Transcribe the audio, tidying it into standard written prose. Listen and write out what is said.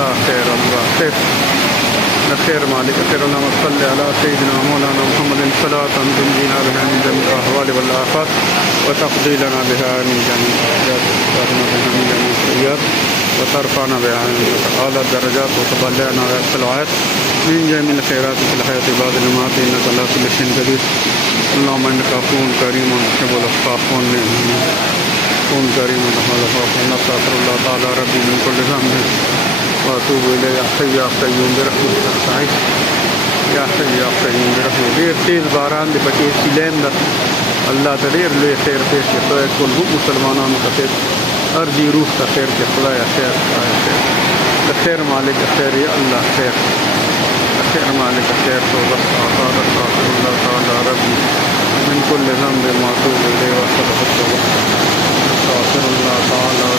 الله خير الله خير خير مالك خير. اللهم صل على سيدنا مولانا محمد صلاة تنجينا بها من جميع الأهوال والآفات وتقضي لنا بها من جميع الحاجات وتطهرنا بها من جميع السيئات وترفعنا بها عندك أعلى الدرجات وتبلغنا بها الصلوات من جميع الخيرات في الحياة بعد الممات إنك على كل شيء قدير. اللهم إنك عفو كريم تحب العفو فاعف عنا كن كريم تحب العفو فاعف عنا. أستغفر الله تعالى ربي من كل ذنب وأتوب إليه. يا حي يا قيوم برحمتك أستعيذ یا حی یا قیوم برحمتک. ډېر تیز باران دی په کې سیلیم ده. الله ته ډېر لوی خیر پېښ کړي. خدای ټول مسلمانانو ته خیر ارضي روح ته خیر کړي. خدایه خیر خدایه خیر د خیر مالک خیر یا الله خیر د خیر مالک خیر. توبه استغفار استغفر الله تعالی ربي من كل ذنب وأتوب إليه وأستغفر الله تعالى